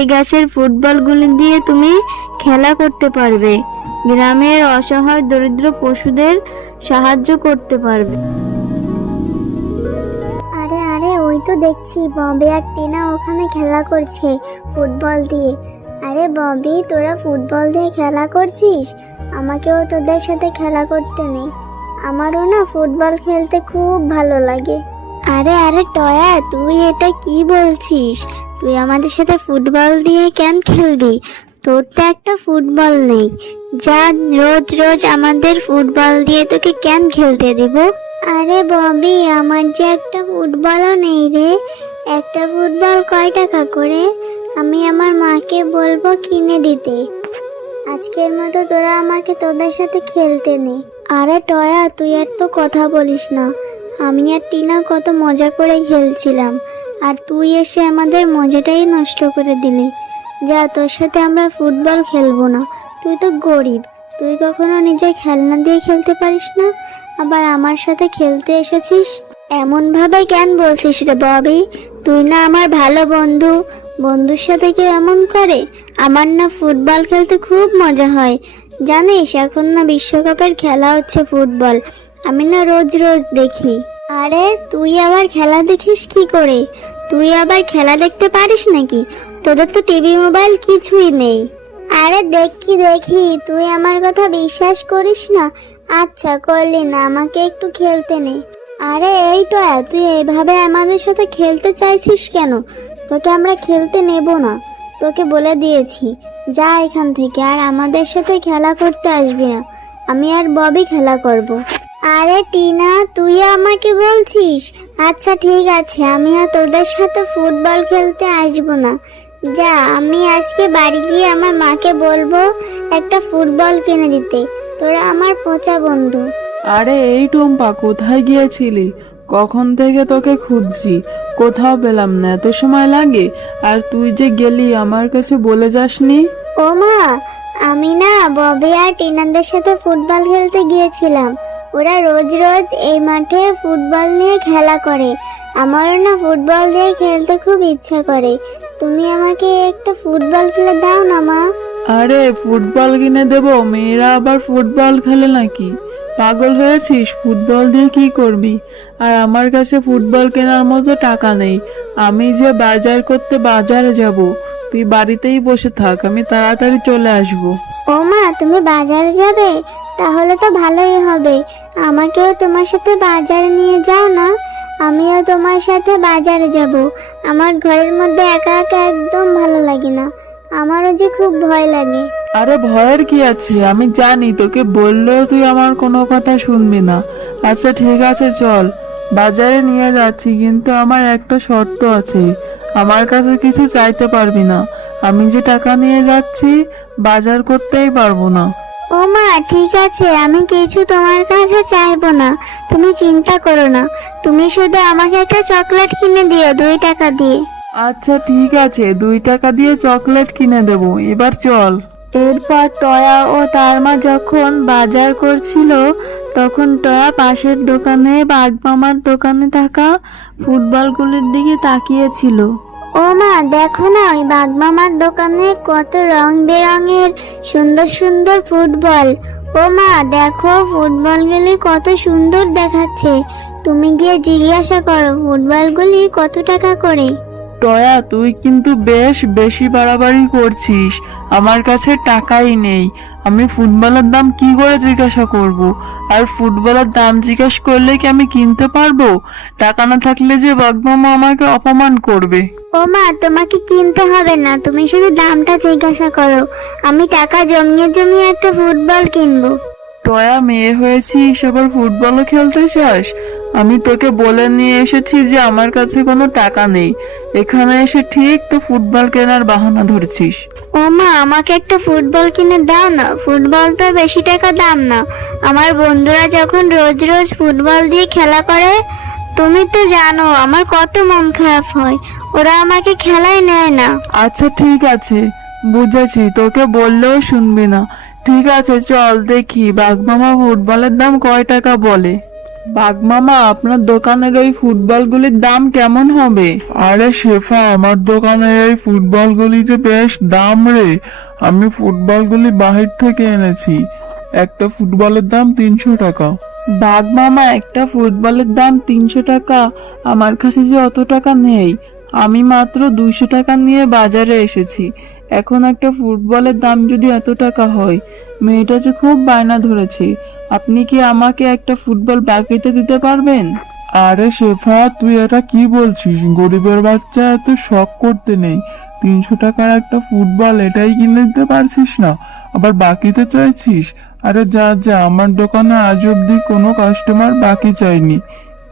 এই গাছের ফুটবলগুলি দিয়ে তুমি খেলা করতে পারবে, গ্রামের অসহায় দরিদ্র পশুদের সাহায্য করতে পারবে। আরে আরে, ওই তো দেখছি ববি আর টিনা ওখানে খেলা করছে ফুটবল দিয়ে। আরে ববি, তোরা ফুটবল দিয়ে খেলা করছিস? আমাকেও তোদের সাথে খেলা করতে নেই, আমারও না ফুটবল খেলতে খুব ভালো লাগে। আরে আরে টয়া, তুই এটা কি বলছিস? তুই আমাদের সাথে ফুটবল দিয়ে কেন খেলবি? তোর তো একটা ফুটবল নেই, যা রোজ রোজ আমাদের ফুটবল দিয়ে তোকে কেন খেলতে দিব? আরে ববি, আমার যে একটা ফুটবলও নেই রে। একটা ফুটবল কয় টাকা করে? আমি আমার মাকে বলবো কিনে দিতে। আজকের মতো তোরা আমাকে তোদের সাথে খেলতে নে। আরে টয়া, তুই এত কথা বলিস না। আমি আর টিনা কত মজা করে খেলছিলাম, আর তুই এসে আমাদের মজাটাই নষ্ট করে দিলি। যা, তোর সাথে আমরা ফুটবল খেলবো না। তুই তো গরিব, তুই কখনো নিজের খেলনা দিয়ে খেলতে পারিস না, আবার আমার সাথে খেলতে এসেছিস। এমন ভাবে কেন বলছিস রে ববি? তুই না আমার ভালো বন্ধু, বন্ধুর সাথে কেউ এমন করে? আমার না ফুটবল খেলতে খুব মজা হয়। জানিস, এখন না বিশ্বকাপের খেলা হচ্ছে ফুটবল, আমি না রোজ রোজ দেখি। আরে তুই আবার খেলা দেখিস কি করে? তুই আবার খেলা দেখতে পারিস নাকি? তোদের তো টিভি মোবাইল কিছুই নেই। আরে দেখি দেখি, তুই আমার কথা বিশ্বাস করিস না? আচ্ছা করলি না, আমাকে একটু খেলতে নে। আরে এই তো, তুই এইভাবে আমাদের সাথে খেলতে চাইছিস কেন? তোকে আমরা খেলতে নেব না, তোকে বলে দিয়েছি। যা এখান থেকে, আর আমাদের সাথে খেলা করতে আসবি না। আমি আর ববি খেলা করব। আরে টিনা, তুইও আমাকে বলছিস? আচ্ছা ঠিক আছে, আমি আর তোদের সাথে ফুটবল খেলতে আসবো না। যা, আমি আজকে বাড়ি গিয়ে আমার মাকে বলবো একটা ফুটবল কিনে দিতে। তোরা আমার পচা বন্ধু। আরে এই টুম্পা, কোথায় গিয়েছিলি? কখন থেকে তোকে খুঁজছি, কোথাও পেলাম না। এত সময় লাগে? আর তুই যে গেলি আমার কাছে বলে যাসনি? ও মা, আমি না ববি আর টিনাদের সাথে ফুটবল খেলতে গিয়েছিলাম। ওরা রোজ রোজ এই মাঠে ফুটবল নিয়ে খেলা করে, আমারও না ফুটবল দিয়ে খেলতে খুব ইচ্ছা করে। তুমি আমাকে একটা ফুটবল খেলে দাও না মা। আরে ফুটবল কিনে দেবো? মেয়েরা আবার ফুটবল খেলে নাকি? পাগল হয়েছিস? ফুটবল দিয়ে কি করবি? আর আমার কাছে ফুটবল কেনার মতো টাকা নেই। আমি যে বাজার করতে বাজারে যাব, তুই বাড়িতেই বসে থাক, আমি তাড়াতাড়ি চলে আসবো। ও মা, তুমি বাজারে যাবে? তাহলে তো ভালোই হবে, আমাকেও তোমার সাথে বাজারে নিয়ে যাও না। আমিও তোমার সাথে বাজারে যাব। আমার ঘরের মধ্যে একা একা একদম ভালো লাগে না, আমারও যে খুব ভয় লাগে। আরে ভয়ের কি আছে? আমি জানি তোকে বললেও তুই আমার কোনো কথা শুনবি না। আচ্ছা ঠিক আছে, চল, বাজারে নিয়ে যাচ্ছি, কিন্তু আমার একটা শর্ত আছে। আমার কাছে কিছু চাইতে পারবি না। আমি যে টাকা নিয়ে যাচ্ছি, বাজার করতেই পারবো না। ও মা, ঠিক আছে, আমি কিছু তোমার কাছে চাইবো না, তুমি চিন্তা করো না। তুমি শুধু আমাকে একটা চকলেট কিনে দিও 2 টাকা দিয়ে। আচ্ছা ঠিক আছে, 2 টাকা দিয়ে চকলেট কিনে দেবো। এবার চল। এরপর টয়া ও তার মা যখন বাজার করছিল, তখন টয়া পাশের দোকানে বাগমামার দোকানে থাকা ফুটবলগুলির দিকে তাকিয়েছিল। ও মা, দেখো না ওই বাগমামার দোকানে কত রং বেরঙের সুন্দর সুন্দর ফুটবল। ও মা দেখো, ফুটবলগুলি কত সুন্দর দেখাচ্ছে। তুমি গিয়ে জিজ্ঞাসা করো ফুটবলগুলি কত টাকা করে। টয়া, তুই কিন্তু বেশ বেশি বাড়াবাড়ি করছিস। আমার কাছে টাকাই নেই, আমি ফুটবলের দাম কি করে জিজ্ঞাসা করব? আর ফুটবলের দাম জিজ্ঞেস করলে কি আমি কিনতে পারবো? টাকা না থাকলে যে বাগমামা আমাকে অপমান করবে। ও মা, তোমাকে কিনতে হবে না, তুমি শুধু দামটা জিজ্ঞাসা করো। আমি টাকা জমিয়ে জমিয়ে একটা ফুটবল কিনবো। টয়া, মেয়ে হয়েছিস আবার ফুটবলও খেলতে চাস? আমি তোকে বলে নিয়ে এসেছি যে আমার কাছে কোনো টাকা নেই, এখানে এসে ঠিক তো ফুটবল কেনার বাহানা ধরছিস। ও মা, আমাকে একটা ফুটবল কিনে দাও না। ফুটবল তো বেশি টাকা দাম না। আমার বন্ধুরা যখন রোজ রোজ ফুটবল দিয়ে খেলা করে, তুমি তো জানো আমার কত মন খারাপ হয়। ওরা আমাকে খেলায় নেয় না। আচ্ছা ঠিক আছে, বুঝেছি, তোকে বললেও শুনবি না। ঠিক আছে চল দেখি বাঘমামা ফুটবলের দাম কয় টাকা বলে। বাঘ মামা, আপনার দোকানের ওই ফুটবলগুলির দাম কেমন হবে? আরে শেফা, আমার দোকানের এই ফুটবলগুলি যে বেশ দাম রে। আমি ফুটবলগুলি বাহির থেকে এনেছি। একটা ফুটবলের দাম 300 টাকা। বাঘ মামা, একটা ফুটবলের দাম 300 টাকা? আমার কাছে যে অত টাকা নেই। আমি মাত্র 200 টাকা নিয়ে বাজারে এসেছি। এখন একটা ফুটবলের দাম যদি এত টাকা হয়, মেয়েটা যে খুব বায়না ধরেছে। আপনি কি আমাকে একটা ফুটবল বাকিতে দিতে পারবেন? আরে শেফা, তুই এটা কি বলছিস? গরিবের বাচ্চা এত শখ করতে নেই। 300 টাকার একটা ফুটবল এটাই কিনে দিতে পারছিস না, আবার বাকিতে চাইছিস? আরে যা যা, আমার দোকানে আজ অব্দি কোনো কাস্টমার বাকি চাইনি।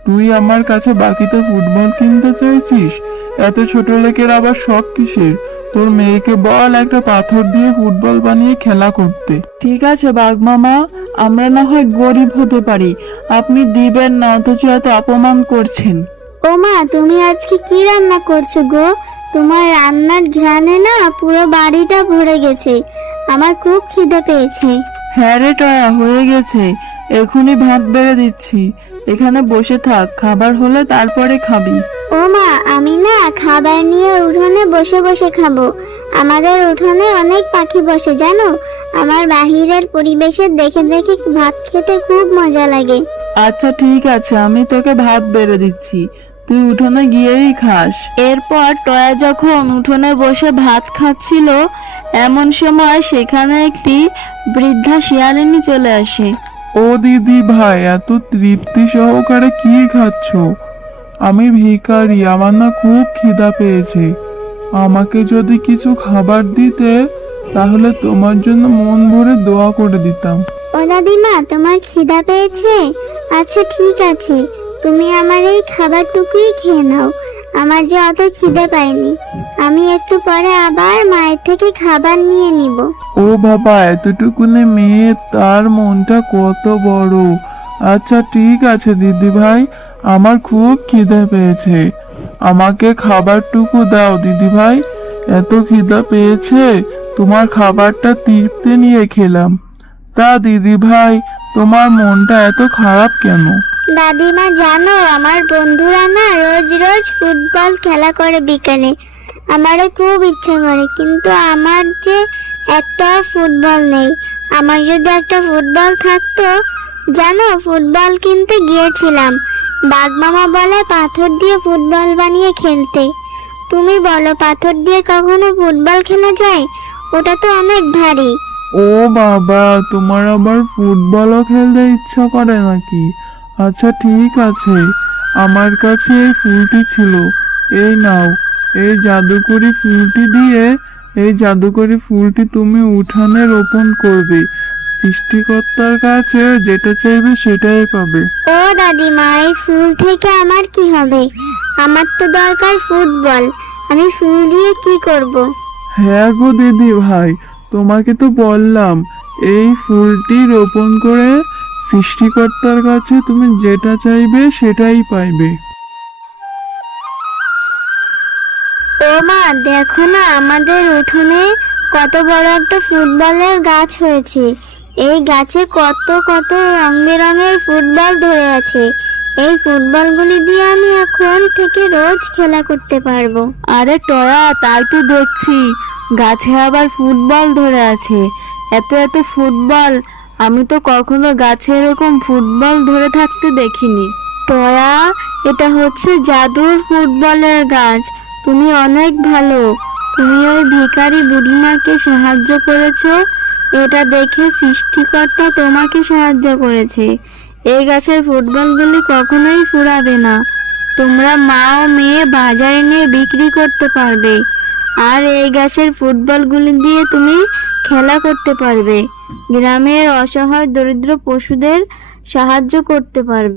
তুই আমার কাছে বাকিতে ফুটবল কিনতে চাইছিস? এত ছোট লোকের আবার শখ কিসের? তোর মেয়েকে বল একটা পাথর দিয়ে ফুটবল বানিয়ে খেলা করতে। ঠিক আছে বাঘ মামা, আমরা না হয় গরিব হতে পারি, আপনি দিবেন না অথচ এত অপমান করছেন। ও মা, তুমি আজকে কি রান্না করছো গো? তোমার রান্নার ঘ্রাণে না পুরো বাড়িটা ভরে গেছে। আমার খুব খিদে পেয়েছে। হ্যাঁ রে টয়া, হয়ে গেছে। এখনই ভাত বেড়ে দিচ্ছি, এখানে বসে থাক, খাবার হলে তারপরে খাবি। ও মা, আমি না খাবার নিয়ে উঠোনে বসে বসে খাবো। আমাদের উঠোনে অনেক পাখি বসে জানো। আমার বাহিরের পরিবেশে দেখে দেখে ভাত খেতে খুব মজা লাগে। আচ্ছা ঠিক আছে, আমি তোকে ভাত বেড়ে দিচ্ছি, তুই উঠোনে গিয়েই খাস। এরপর টয়া যখন উঠোনে বসে ভাত খাচ্ছিল, এমন সময় সেখানে একটি বৃদ্ধা শিয়ালিনী চলে আসে। ও দিদি ভাই, এত তৃপ্তি সহকারে কি খাচ্ছ? আমি ভিখারি, আমার না খুব খিদা পেয়েছে। আমাকে যদি কিছু খাবার দিতে, তাহলে তোমার জন্য মন ভরে দোয়া করে দিতাম। ও দাদিমা, তোমার খিদা পেয়েছে? আচ্ছা ঠিক আছে, তুমি আমার এই খাবারটুকুই খেয়ে নাও। আমার যে অত খিদে পায়নি। আমি একটু পরে আবার মায়ের থেকে খাবার নিয়ে নিব। ও বাবা, এতটুকুনে মেয়ে, তার মনটা কত বড়। আচ্ছা ঠিক আছে দিদি ভাই, আমার খুব খিদে পেয়েছে, আমাকে খাবারটুকু দাও দিদি ভাই। এত খিদা পেয়েছে, তোমার খাবারটা তৃপ্তি নিয়ে খেলাম। তা দিদি ভাই, তোমার মনটা এত খারাপ কেন? দাদিমা জানো, আমার বন্ধুরা না রোজ রোজ ফুটবল খেলা করে বিকালে। আমারও খুব ইচ্ছা করে, কিন্তু আমার যে একটা ফুটবল নেই। আমার যদি একটা ফুটবল থাকতো, জানো ফুটবল কিনতে গিয়েছিলাম। বাঘ মামা বলে পাথর দিয়ে ফুটবল বানিয়ে খেলতে। তুমি বলো, পাথর দিয়ে কখনো ফুটবল খেলা যায়? ওটা তো অনেক ভারী। ও বাবা, তোমার আবার ফুটবলও খেলতে ইচ্ছা করে নাকি? আচ্ছা ঠিক আছে, আমার কাছে এই ফুলটি ছিল, এই নাও। এই জাদুকরি ফুলটি দিয়ে, এই জাদুকরি ফুলটি তুমি উঠানে রোপণ করবে। সৃষ্টিকর্তার কাছে যেটা চাইবে সেটাই পাবে। ও দাদিমা, এই ফুল থেকে আমার কি হবে? আমার তো দরকার ফুটবল। আমি ফুল দিয়ে কি করব? হ্যাঁ গো দিদি ভাই, তোমাকে তো বললাম, এই ফুলটি রোপণ করে সৃষ্টিকর্তার কাছে তুমি যেটা চাইবে সেটাই পাইবে। ও মা, দেখো না আমাদের উঠোনে কত বড় একটা ফুটবলের গাছ হয়েছে। এই গাছে কত কত রং বেরঙের ফুটবল ধরে আছে। এই ফুটবলগুলি দিয়ে আমি এখন থেকে রোজ খেলা করতে পারবো। আরে টয়া, তাই তো দেখছি, গাছে আবার ফুটবল ধরে আছে। এত এত ফুটবল, আমি তো কখনো গাছে এরকম ফুটবল ধরে থাকতে দেখিনি। টয়া, এটা হচ্ছে জাদুর ফুটবলের গাছ। তুমি অনেক ভালো, তুমি ওই ভিখারি বুড়িমাকে সাহায্য করেছো। এটা দেখে সৃষ্টিকর্তা তোমাকে সাহায্য করেছে। এই গাছের ফুটবলগুলি কখনোই ফুরাবে না। তোমরা মা ও মেয়ে বাজারে নিয়ে বিক্রি করতে পারবে, আর এই গাছের ফুটবলগুলি দিয়ে তুমি খেলা করতে পারবে। গ্রামের অসহায় দরিদ্র পশুদের সাহায্য করতে পারবে।